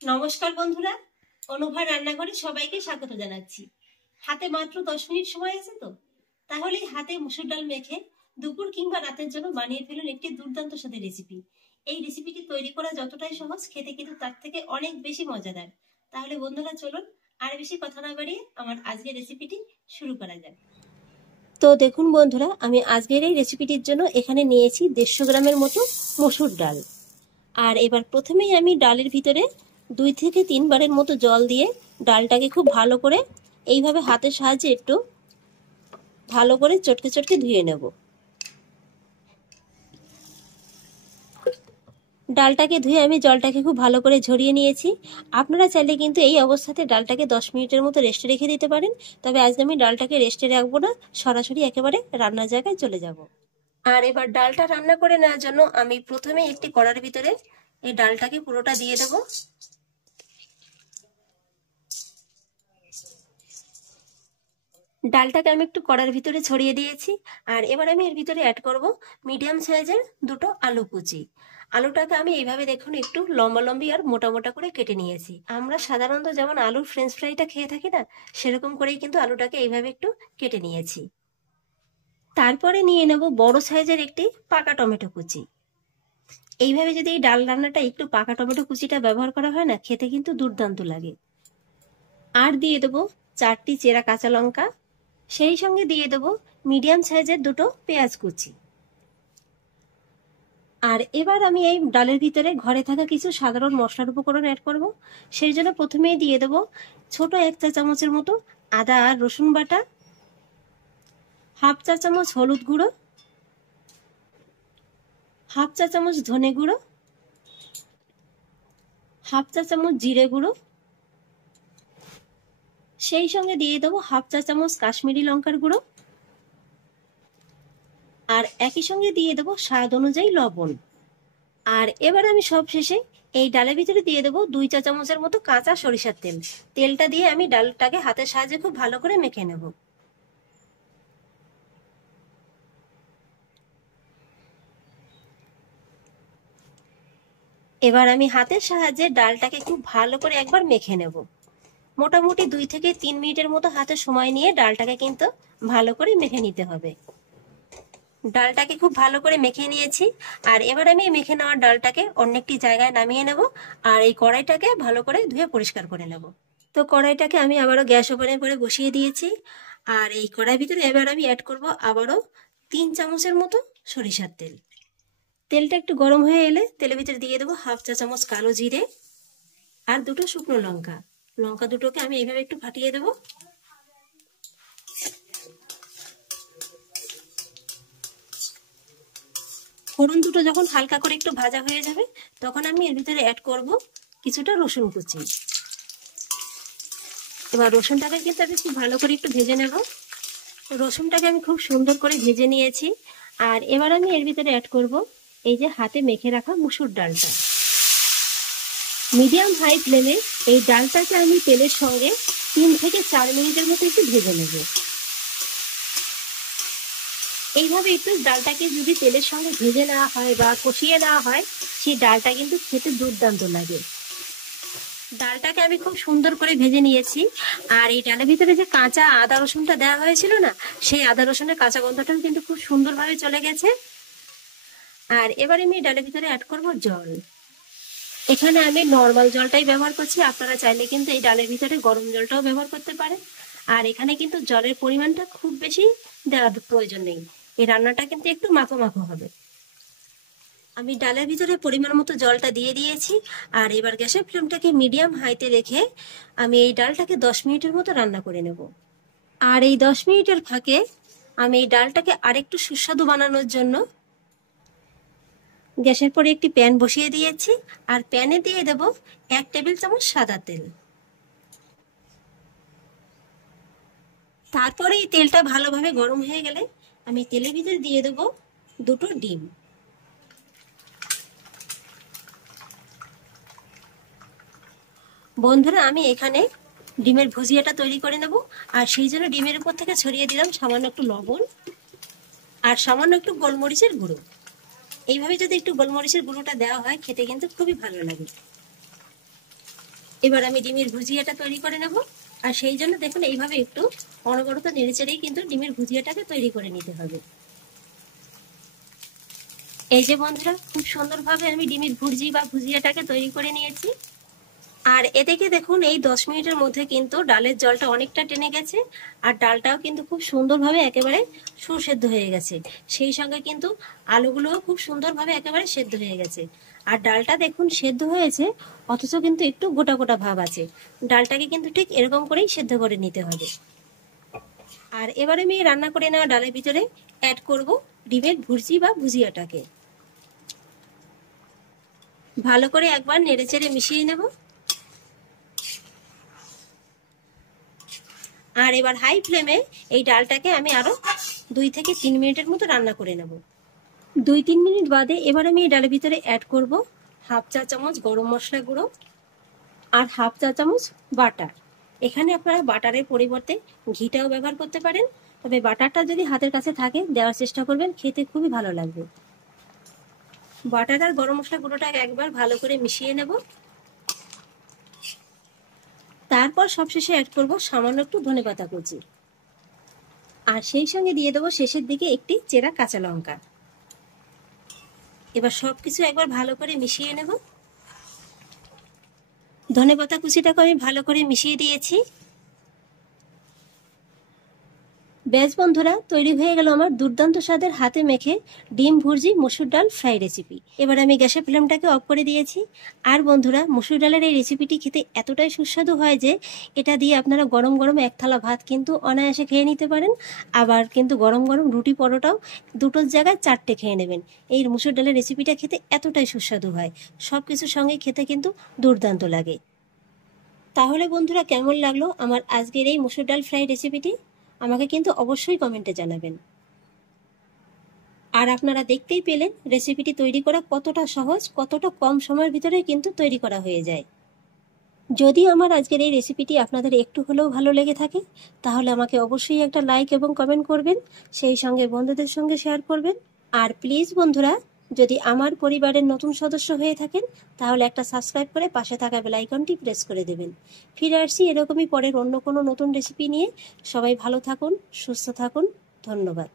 নমস্কার বন্ধুরা, অনুভা রান্নাঘরে সবাইকে স্বাগত জানাচ্ছি। হাতে মাত্র 10 মিনিট সময় আছে তো, তাহলে হাতে মুসুর ডাল মেখে দুপুর কিংবা রাতের জন্য বানিয়ে ফেলুন একটি দুর্দান্ত স্বাদের রেসিপি। এই রেসিপিটি তৈরি করা যতটাই সহজ, খেতে কিন্তু তার থেকে অনেক বেশি মজাদার। তাহলে বন্ধুরা চলুন আর বেশি কথা না বাড়িয়ে আমার আজকের রেসিপিটি শুরু করা যাক। তো দেখুন বন্ধুরা, আমি আজকের এই রেসিপিটির জন্য এখানে নিয়েছি 150 গ্রামের মতো মসুর ডাল। আর এবার প্রথমেই আমি ডালের ভিতরে 2 থেকে 3 বারের মতো জল দিয়ে ডালটাকে খুব ভালো করে এইভাবে হাতের সাহায্যে একটু ভালো করে চটকে চটকে ধুয়ে নেব। ডালটাকে ধুয়ে আমি জলটাকে খুব ভালো করে ঝরিয়ে নিয়েছি। আপনারা চাইলে কিন্তু এই অবস্থাতে ডালটাকে 10 মিনিটের মতো রেস্টে রেখে দিতে পারেন, তবে আজ আমি ডালটাকে রেস্টে রাখবো না, সরাসরি একেবারে রান্নার জায়গায় চলে যাব। আর এবার ডালটা রান্না করে নেওয়ার জন্য আমি প্রথমে একটি কড়ার ভিতরে এই ডালটাকে পুরোটা দিয়ে দেবো। ডালটাকে আমি একটু কড়ার ভিতরে ছড়িয়ে দিয়েছি। আর এবার আমি এর ভিতরে অ্যাড করব মিডিয়াম সাইজের 2টো আলু কুচি। আলুটাকে আমি এইভাবে দেখুন একটু লম্বা লম্বি আর মোটা মোটা করে কেটে নিয়েছি। আমরা সাধারণত যেমন আলুর ফ্রেঞ্চ ফ্রাইটা খেয়ে থাকি না, সেরকম করেই কিন্তু আলুটাকে এইভাবে একটু কেটে নিয়েছি। তারপরে নিয়ে নেব বড় সাইজের একটি পাকা টমেটো কুচি। এইভাবে যদি এই ডাল রান্নাটা একটু পাকা টমেটো কুচিটা ব্যবহার করা হয় না, খেতে কিন্তু দুর্দান্ত লাগে। আর দিয়ে দেবো 4টি চেরা কাঁচা লঙ্কা, সেই সঙ্গে দিয়ে দেব মিডিয়াম সাইজের 2টো পেঁয়াজ কুচি। আর এবার আমি এই ডালের ভিতরে ঘরে থাকা কিছু সাধারণ মশলার উপকরণ অ্যাড করব। সেই জন্য প্রথমেই দিয়ে দেব ছোট 1 চা চামচের মতো আদা আর রসুন বাটা, হাফ চা চামচ হলুদ গুঁড়ো, হাফ চা চামচ ধনে গুঁড়ো, হাফ চা চামচ জিরে গুঁড়ো, সেই সঙ্গে দিয়ে দেবো হাফ চা চামচ কাশ্মীরি লঙ্কার গুঁড়ো, আর একই সঙ্গে দিয়ে দেবো স্বাদ অনুযায়ী লবণ। আর এবার আমি সব শেষে এই ডালের ভিতরে দিয়ে দেবো 2 চা চামচের মতো কাঁচা সরিষার তেল। তেলটা দিয়ে আমি ডালটাকে হাতের সাহায্যে খুব ভালো করে মেখে নেব। এবার আমি হাতের সাহায্যে ডালটাকে খুব ভালো করে একবার মেখে নেব। মোটামুটি 2 থেকে 3 মিনিটের মতো হাতে সময় নিয়ে ডালটাকে কিন্তু ভালো করে মেখে নিতে হবে। ডালটাকে খুব ভালো করে মেখে নিয়েছি। আর এবার আমি মেখে নেওয়ার ডালটাকে অন্য একটি জায়গায় নামিয়ে নেব, আর এই কড়াইটাকে ভালো করে ধুয়ে পরিষ্কার করে নেব। তো কড়াইটাকে আমি আবারও গ্যাস ওভেনের পরে বসিয়ে দিয়েছি। আর এই কড়াইয়ের ভিতরে এবার আমি অ্যাড করব আবারও 3 চামচের মতো সরিষার তেল। তেলটা একটু গরম হয়ে এলে তেলের ভিতরে দিয়ে দেবো হাফ চা চামচ কালো জিরে আর 2টো শুকনো লঙ্কা। লঙ্কা দুটোকে আমি এইভাবে একটু ফাটিয়ে দেবো। ফোড়ন দুটো যখন হালকা করে একটু ভাজা হয়ে যাবে, তখন আমি এর ভিতরে অ্যাড করব কিছুটা রসুন কুচি। এবার রসুনটাকে কিন্তু আমি খুব ভালো করে একটু ভেজে নেব। রসুনটাকে আমি খুব সুন্দর করে ভেজে নিয়েছি। আর এবার আমি এর ভিতরে অ্যাড করব এই যে হাতে মেখে রাখা মুসুর ডালটা। মিডিয়াম হাই ফ্লেমে এই ডালটাকে আমি তেলের সঙ্গে 3 থেকে 4 মিনিটের মতো একটু ভেজে নেব। এইভাবে একটু ডালটাকে যদি তেলের সঙ্গে ভেজে নেওয়া হয় বা কষিয়ে নেওয়া হয়, সেই ডালটা কিন্তু খেতে দুর্দান্ত লাগে। ডালটাকে আমি খুব সুন্দর করে ভেজে নিয়েছি। আর এই ডালের ভিতরে যে কাঁচা আদা রসুনটা দেওয়া হয়েছিল না, সেই আদা রসুনের কাঁচা গন্ধটাও কিন্তু খুব সুন্দরভাবে চলে গেছে। আর এবার আমি ডালের ভিতরে অ্যাড করব জল। এখানে আমি নর্মাল জলটাই ব্যবহার করছি, আপনারা চাইলে কিন্তু এই ডালের ভিতরে গরম জলটাও ব্যবহার করতে পারেন। আর এখানে কিন্তু জলের পরিমাণটা খুব বেশি দেওয়ার প্রয়োজন নেই, এই রান্নাটা কিন্তু একটু মাখো মাখো হবে। আমি ডালের ভিতরে পরিমাণ মতো জলটা দিয়ে দিয়েছি। আর এবার গ্যাসের ফ্লেমটাকে মিডিয়াম হাইতে রেখে আমি এই ডালটাকে 10 মিনিটের মতো রান্না করে নেব। আর এই 10 মিনিটের ফাঁকে আমি এই ডালটাকে আরেকটু সুস্বাদু বানানোর জন্য গ্যাসের পরে একটি প্যান বসিয়ে দিয়েছি। আর প্যানে দিয়ে দেব 1 টেবিল চামচ সাদা তেল। তারপরে এই তেলটা ভালোভাবে গরম হয়ে গেলে আমি তেলের ভিতরে দিয়ে দেব 2টো ডিম। বন্ধুরা, আমি এখানে ডিমের ভুজিয়াটা তৈরি করে নেব। আর সেই জন্য ডিমের উপর থেকে ছড়িয়ে দিলাম সামান্য একটু লবণ আর সামান্য একটু গোলমরিচের গুঁড়ো। এইভাবে যদি একটু গোলমরিচের গুঁড়োটা দেওয়া হয়, খেতে কিন্তু খুবই ভালো লাগে। এবার আমি ডিমের ভুজিয়াটা তৈরি করে নেব। আর সেই জন্য দেখুন এইভাবে একটু অনবরত নেড়েচেড়েই কিন্তু ডিমের ভুজিয়াটাকে তৈরি করে নিতে হবে। এই যে বন্ধুরা, খুব সুন্দরভাবে আমি ডিমের ভুর্জি বা ভুজিয়াটাকে তৈরি করে নিয়েছি। আর এদিকে দেখুন এই 10 মিনিটের মধ্যে কিন্তু ডালের জলটা অনেকটা টেনে গেছে, আর ডালটাও কিন্তু খুব সুন্দরভাবে একেবারে সুসেদ্ধ হয়ে গেছে। সেই সঙ্গে কিন্তু আলুগুলোও খুব সুন্দরভাবে একেবারে সেদ্ধ হয়ে গেছে। আর ডালটা দেখুন সেদ্ধ হয়েছে, অথচ কিন্তু একটু গোটা গোটা ভাব আছে। ডালটাকে কিন্তু ঠিক এরকম করেই সেদ্ধ করে নিতে হবে। আর এবারে আমি রান্না করে নেওয়া ডালের ভিতরে অ্যাড করব ডিমের ভুর্জি বা ভুজিয়াটাকে। ভালো করে একবার নেড়েচেড়ে মিশিয়ে নেব। আর এবার হাই ফ্লেমে এই ডালটাকে আমি আরো 2 থেকে 3 মিনিটের মতো রান্না করে নেব। 2-3 মিনিট বাদে এবার আমি এই ডালের ভিতরে অ্যাড করব হাফ চা চামচ গরম মশলা গুঁড়ো আর হাফ চা চামচ বাটার। এখানে আপনারা বাটারের পরিবর্তে ঘিটাও ব্যবহার করতে পারেন, তবে বাটারটা যদি হাতের কাছে থাকে দেওয়ার চেষ্টা করবেন, খেতে খুবই ভালো লাগবে। বাটার আর গরম মশলা গুঁড়োটা একবার ভালো করে মিশিয়ে নেব। তারপর সবশেষে অ্যাড করব সামান্য একটু ধনেপাতা কুচি, আর সেই সঙ্গে দিয়ে দেবো শেষের দিকে একটি চেরা কাঁচা লঙ্কা। এবার সবকিছু একবার ভালো করে মিশিয়ে নেব। ধনেপাতা কুচিটাকে আমি ভালো করে মিশিয়ে দিয়েছি। বেশ বন্ধুরা, তৈরি হয়ে গেল আমার দুর্দান্ত স্বাদের হাতে মেখে ডিম ভুর্জি মসুর ডাল ফ্রাই রেসিপি। এবার আমি গ্যাসের ফ্লেমটাকে অফ করে দিয়েছি। আর বন্ধুরা, মসুর ডালের এই রেসিপিটি খেতে এতটাই সুস্বাদু হয় যে এটা দিয়ে আপনারা গরম গরম এক থালা ভাত কিন্তু অনায়াসে খেয়ে নিতে পারেন। আবার কিন্তু গরম গরম রুটি পরোটাও দুটোর জায়গায় 4টে খেয়ে নেবেন। এই মসুর ডালের রেসিপিটা খেতে এতটাই সুস্বাদু হয়, সব কিছুর সঙ্গে খেতে কিন্তু দুর্দান্ত লাগে। তাহলে বন্ধুরা, কেমন লাগলো আমার আজকের এই মসুর ডাল ফ্রাই রেসিপিটি আমাকে কিন্তু অবশ্যই কমেন্টে জানাবেন। আর আপনারা দেখতেই পেলেন রেসিপিটি তৈরি করা কতটা সহজ, কতটা কম সময়ের ভিতরে কিন্তু তৈরি করা হয়ে যায়। যদি আমার আজকের এই রেসিপিটি আপনাদের একটু হলেও ভালো লেগে থাকে, তাহলে আমাকে অবশ্যই একটা লাইক এবং কমেন্ট করবেন, সেই সঙ্গে বন্ধুদের সঙ্গে শেয়ার করবেন। আর প্লিজ বন্ধুরা, যদি আমার পরিবারের নতুন সদস্য হয়ে থাকেন তাহলে একটা সাবস্ক্রাইব করে পাশে থাকা বেল আইকনটি প্রেস করে দেবেন। ফিরে আসছি এরকমই পরের অন্য কোনো নতুন রেসিপি নিয়ে। সবাই ভালো থাকুন, সুস্থ থাকুন। ধন্যবাদ।